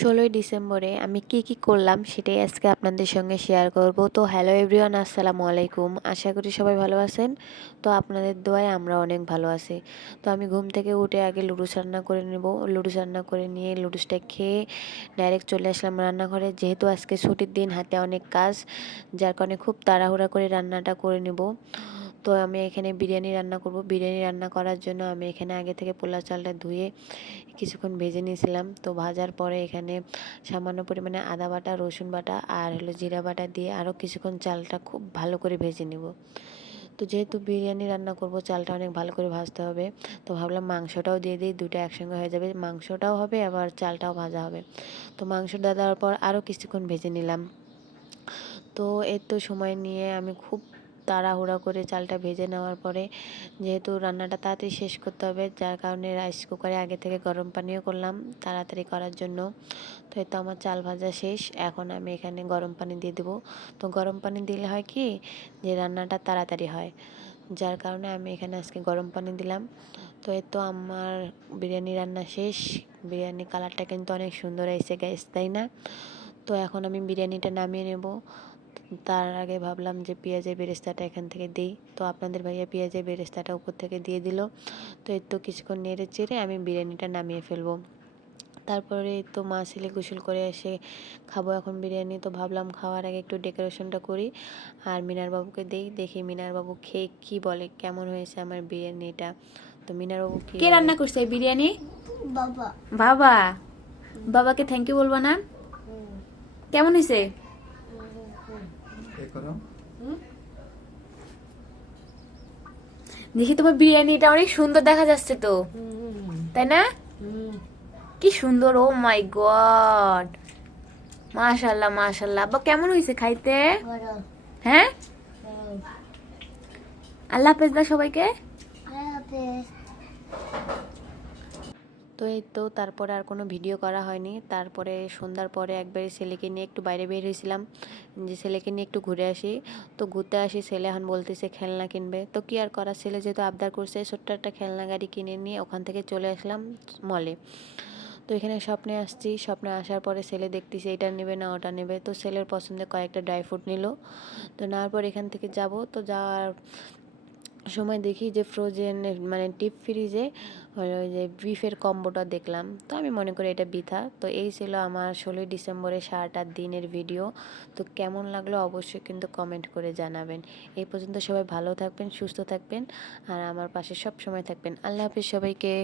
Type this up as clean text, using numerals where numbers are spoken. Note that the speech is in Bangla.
16ই ডিসেম্বরে আমি কি করলাম সেটাই আজকে আপনাদের সঙ্গে শেয়ার করব। তো হ্যালো এভরিওয়ান, আসসালামু আলাইকুম। আশা করি সবাই ভালো আছেন। তো আপনাদের দোয়ায় আমরা অনেক ভালো আছি। তো আমি ঘুম থেকে উঠে আগে লুডুস রান্না করে নেব। লুডুস রান্না করে নিয়ে লুডুসটা খেয়ে ডাইরেক্ট চলে আসলাম রান্নাঘরে। যেহেতু আজকে ছুটির দিন, হাতে অনেক কাজ, যার কারণে খুব তাড়াহুড়া করে রান্নাটা করে নেব। তো আমি এখানে বিরিয়ানি রান্না করব। বিরিয়ানি রান্না করার জন্য আমি এখানে আগে থেকে পোলা চালটা ধুয়ে কিছুক্ষণ ভেজে নিয়েছিলাম। তো ভাজার পরে এখানে সামান্য পরিমাণে আদা বাটা, রসুন বাটা আর জিরা বাটা দিয়ে আরও কিছুক্ষণ চালটা খুব ভালো করে ভেজে নেব। তো যেহেতু বিরিয়ানি রান্না করব, চালটা অনেক ভালো করে ভাজতে হবে। তো ভাবলাম মাংসটাও দিয়ে দিই, দুটো একসঙ্গে হয়ে যাবে, মাংসটাও হবে আবার চালটাও ভাজা হবে। তো মাংসটা দেওয়ার পর আরও কিছুক্ষণ ভেজে নিলাম। তো এর তো সময় নিয়ে আমি খুব তাড়াহুড়া করে চালটা ভেজে নেওয়ার পরে, যেহেতু রান্নাটা তাড়াতাড়ি শেষ করতে হবে, যার কারণে রাইস কুকারে আগে থেকে গরম পানিও করলাম তাড়াতাড়ি করার জন্য। তো এই তো আমার চাল ভাজা শেষ। এখন আমি এখানে গরম পানি দিয়ে দেবো। তো গরম পানি দিলে হয় কি, যে রান্নাটা তাড়াতাড়ি হয়, যার কারণে আমি এখানে আজকে গরম পানি দিলাম। তো এই তো আমার বিরিয়ানি রান্না শেষ। বিরিয়ানি কালারটা কিন্তু অনেক সুন্দর এসে গেছে, তাই না? তো এখন আমি বিরিয়ানিটা নামিয়ে নেব। তার আগে ভাবলাম যে পেঁয়াজের বেরেস্তাটা এখান থেকে দিই। তো আপনাদের ভাইয়া পেঁয়াজের বেরেস্তাটা উপর থেকে দিয়ে দিল। তো এই তো কিছুক্ষণ নেড়ে চেড়ে আমি বিরিয়ানিটা নামিয়ে ফেলবো। তারপরে তো মা ছেলে গোসল করে এসে খাবো এখন বিরিয়ানি। তো ভাবলাম খাওয়ার আগে একটু ডেকোরেশনটা করি আর মিনার বাবুকে দিই, দেখি মিনার বাবু খেয়ে কী বলে, কেমন হয়েছে আমার বিরিয়ানিটা। তো মিনার বাবু কী কে বলে? রান্না করছে এই বিরিয়ানি? বাবা। বাবা। বাবাকে থ্যাংক ইউ বলবো না? কেমন হয়েছে? দেখি তোমার বিরিয়ানিটা অনেক সুন্দর দেখা যাচ্ছে তো, তাই না? কি সুন্দর! ও মাই গড, মাশাআল্লাহ মাশাআল্লাহ। আব্বা কেমন হয়েছে খাইতে? হ্যাঁ, আল্লাহ হাফেজ দা সবাইকে। তো এই তো তারপরে আর কোনো ভিডিও করা হয়নি। তারপরে সন্ধ্যার পরে একবারে ছেলেকে নিয়ে একটু বাইরে বের হয়েছিলাম, যে ছেলেকে নিয়ে একটু ঘুরে আসি। তো ঘুরতে আসি, ছেলে এখন বলতেছে খেলনা কিনবে। তো কি আর করার, ছেলে যেহেতু আবদার করছে, ছোট্ট একটা খেলনা গাড়ি কিনে নিয়ে ওখান থেকে চলে আসলাম মলে। তো এখানে স্বপ্নে আসছি, স্বপ্নে আসার পরে ছেলে দেখতেছি এটা নেবে না ওটা নেবে। তো ছেলের পছন্দের কয়েকটা ড্রাই ফ্রুট নিল। তো নেওয়ার পর এখান থেকে যাব। তো যাওয়ার সময় দেখি যে ফ্রোজেন, মানে ডিপ ফ্রিজে ওই যে বিফের কম্বোটা দেখলাম। তো আমি মনে করি এটা বৃথা। তো এই ছিল আমার 16ই ডিসেম্বরের সারাটা দিনের ভিডিও। তো কেমন লাগলো অবশ্যই কিন্তু কমেন্ট করে জানাবেন। এই পর্যন্ত সবাই ভালো থাকবেন, সুস্থ থাকবেন আর আমার পাশে সব সময় থাকবেন। আল্লাহ হাফিজ সবাইকে।